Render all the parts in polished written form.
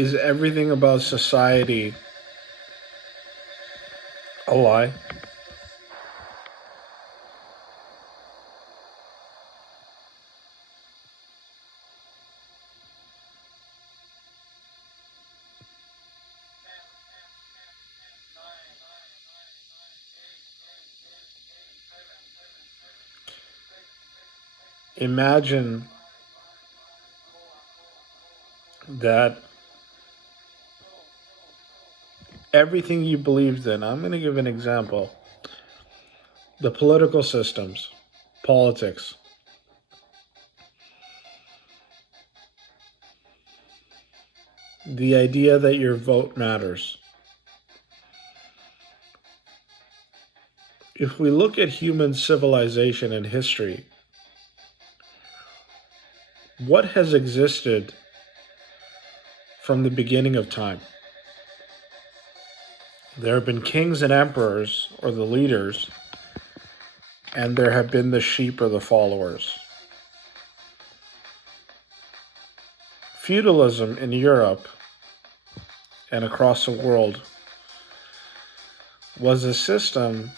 Is everything about society a lie? Imagine that everything you believed in, I'm going to give an example, the political systems, politics, the idea that your vote matters. If we look at human civilization and history, what has existed from the beginning of time? There have been kings and emperors, or the leaders, and there have been the sheep or the followers. Feudalism in Europe and across the world was a system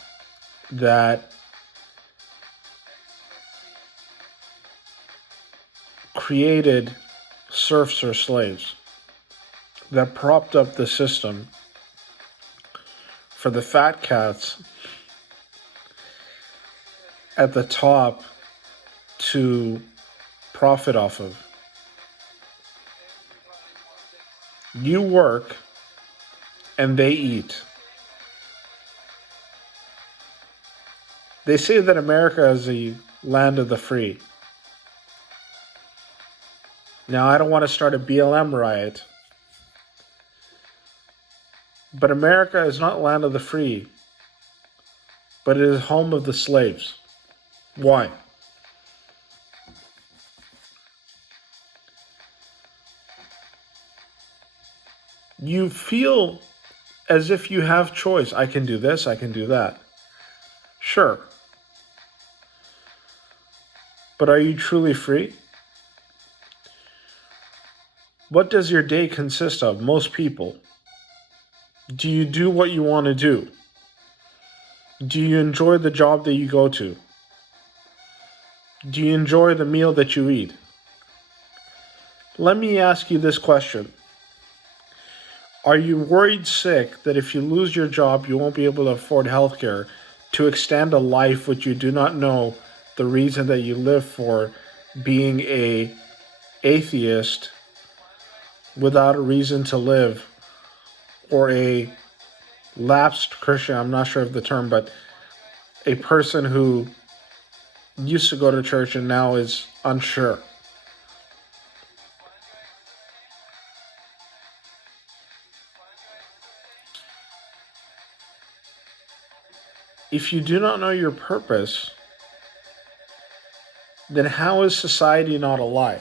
that created serfs or slaves, that propped up the system for the fat cats at the top to profit off of. You work and they eat. They say that America is the land of the free. Now, I don't want to start a BLM riot, but America is not land of the free, but it is home of the slaves. Why? You feel as if you have choice. I can do this, I can do that. Sure. But are you truly free? What does your day consist of? Most people. Do you do what you want to do? Do you enjoy the job that you go to? Do you enjoy the meal that you eat? Let me ask you this question. Are you worried sick that if you lose your job, you won't be able to afford healthcare to extend a life which you do not know the reason that you live for, being a atheist without a reason to live, or a lapsed Christian, I'm not sure of the term, but a person who used to go to church and now is unsure? If you do not know your purpose, then how is society not a lie?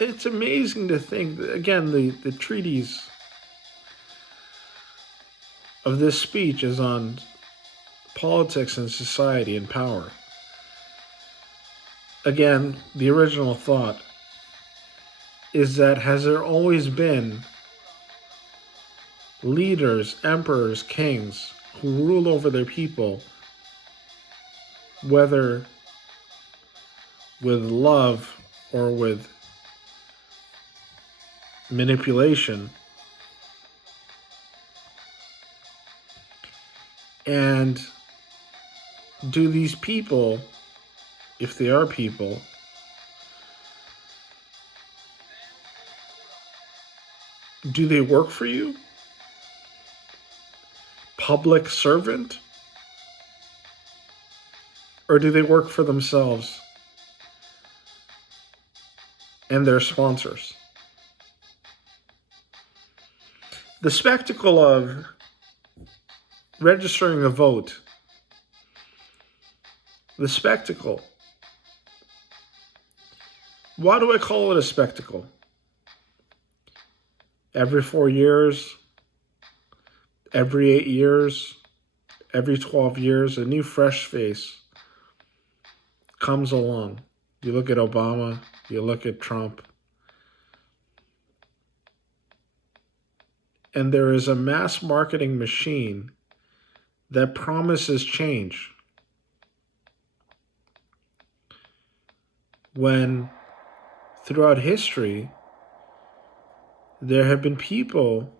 It's amazing to think that, again, the treatise of this speech is on politics and society and power. Again, the original thought is that has there always been leaders, emperors, kings who rule over their people, whether with love or with manipulation? And do these people, if they are people, do they work for you? Public servant? Or do they work for themselves and their sponsors? The spectacle of registering a vote, the spectacle. Why do I call it a spectacle? Every 4 years, every 8 years, every 12 years, a new fresh face comes along. You look at Obama, you look at Trump, and there is a mass marketing machine that promises change. When throughout history, there have been people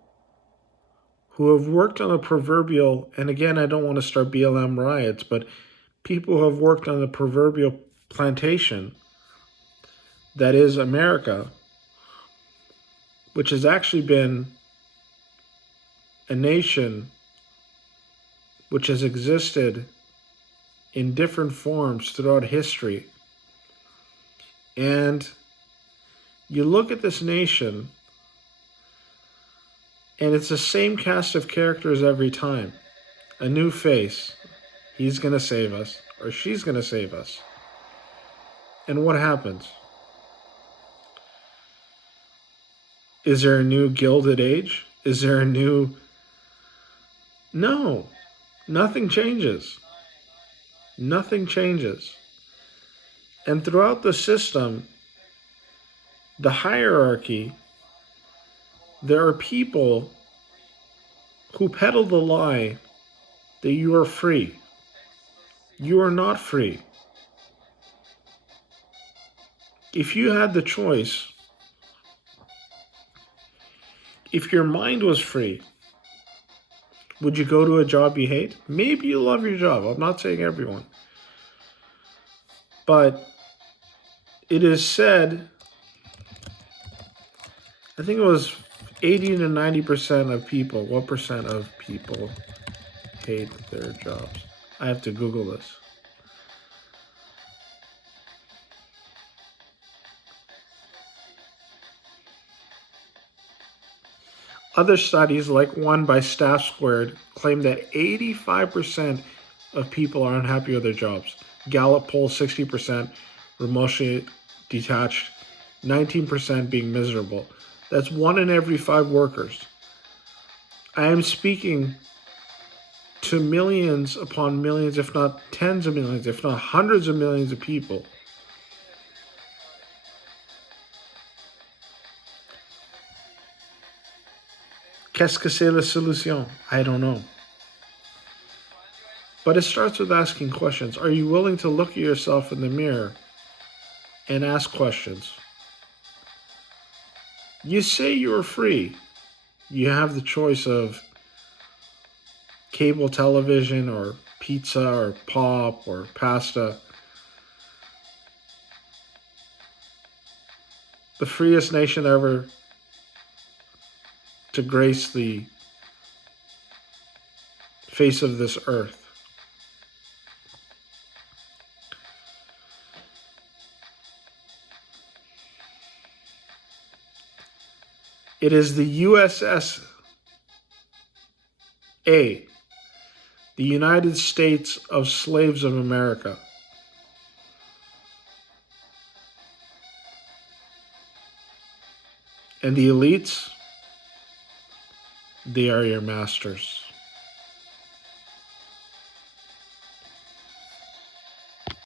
who have worked on the proverbial, and again, I don't want to start BLM riots, but people who have worked on the proverbial plantation that is America, which has actually been a nation which has existed in different forms throughout history. And you look at this nation, and it's the same cast of characters every time. A new face. He's going to save us, or she's going to save us. And what happens? Is there a new Gilded Age? Is there a new... No. Nothing changes. Nothing changes. And throughout the system, the hierarchy, there are people who peddle the lie that you are free. You are not free. If you had the choice, if your mind was free, would you go to a job you hate? Maybe you love your job. I'm not saying everyone. But it is said, I think it was 80 to 90% of people. What percent of people hate their jobs? I have to Google this. Other studies, like one by Staff Squared, claim that 85% of people are unhappy with their jobs. Gallup poll, 60%, emotionally detached, 19% being miserable. That's 1 in every 5 workers. I am speaking to millions upon millions, if not tens of millions, if not hundreds of millions of people. Qu'est-ce que c'est la solution? I don't know. But it starts with asking questions. Are you willing to look at yourself in the mirror and ask questions? You say you're free. You have the choice of cable television or pizza or pop or pasta. The freest nation ever to grace the face of this earth. It is the USS A, the United States of Slaves of America. And the elites, they are your masters.